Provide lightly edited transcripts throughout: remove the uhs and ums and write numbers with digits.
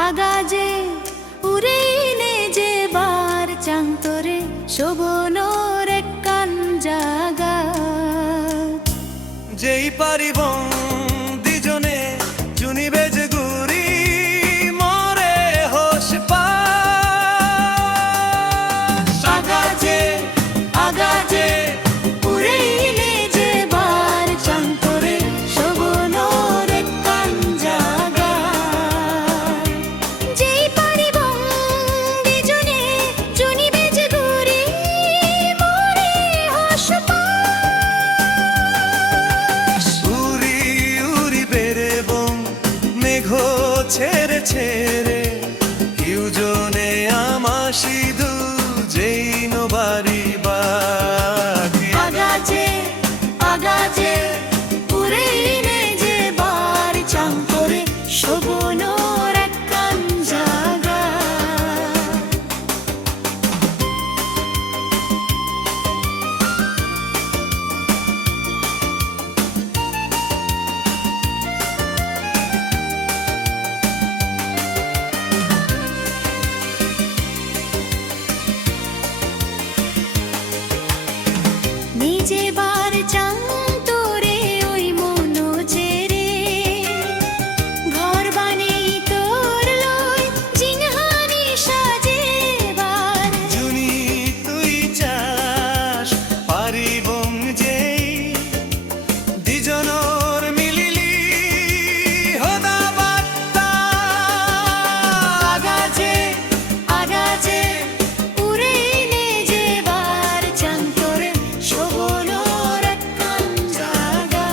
আগাজে উড়েইনে যে বার চাংতরে শোভনোর কান জাগা যেই পারিব দিজনে চুনিবে যে গুরি মরে হোস পা আগাজে আগাজে উড়েইনে যে বার চাংতরে শোভনোর কান জাগা যেই পারিব দিজনে চুনিবে যে গুরি মরে হোস পা উরি উরি বেরেবং মেঘ ছেড়ে ছেড়ে ইউজনে আমাশি দু যেই নোবারি বাকি আগাজে আগাজে উড়েইনে যে বার চাংতরে শোভনোর কান জাগা নিজে বার চাংতরে ওই মনো ছেড়ে ঘর বানেই তোর লই জিংহানি সাজেবার জুনি তুই চাস পারিবং যেই দিজনর মিলিলি হদা বার্তা আগাজে আগাজে উড়েইনে যে বার চাংতরে শোভনোর কান জাগা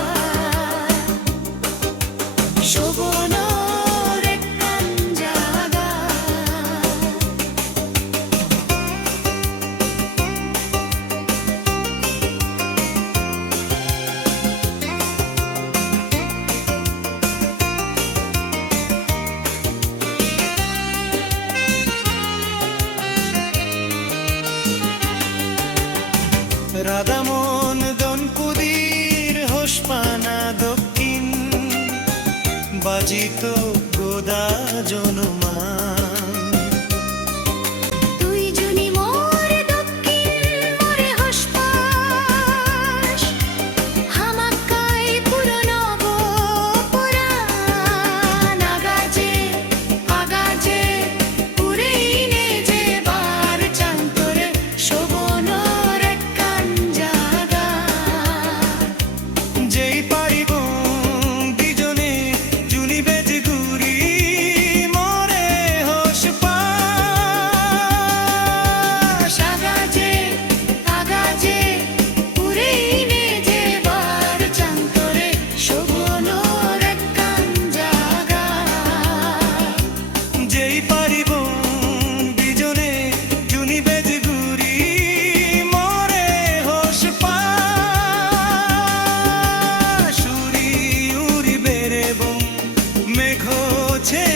শোভনোর কান জাগা রাধামন দনকুদির হোসপানা দক্ষিণ বাজিত গোদা জনমান তুই জুনি মোরে দক্ষিণ মোরে হসপাস হামাক্কাই পুরনব পুরাণ আগাজে আগাজে উড়েইনে যে বার চাংতরে শোভনোর কান জাগা যেই পারিব দিজনে জুনি বেজ ঘুরি মরে হোস পাশ আগাজে আগাজে উড়েইনে যে বার চাংতরে শোভনোর কান জাগা যেই পারিব দিজনে জুনি বেজ ঘুরি মরে হোস পাশ উরি উরি বেরেবং মেঘ ছেড়ে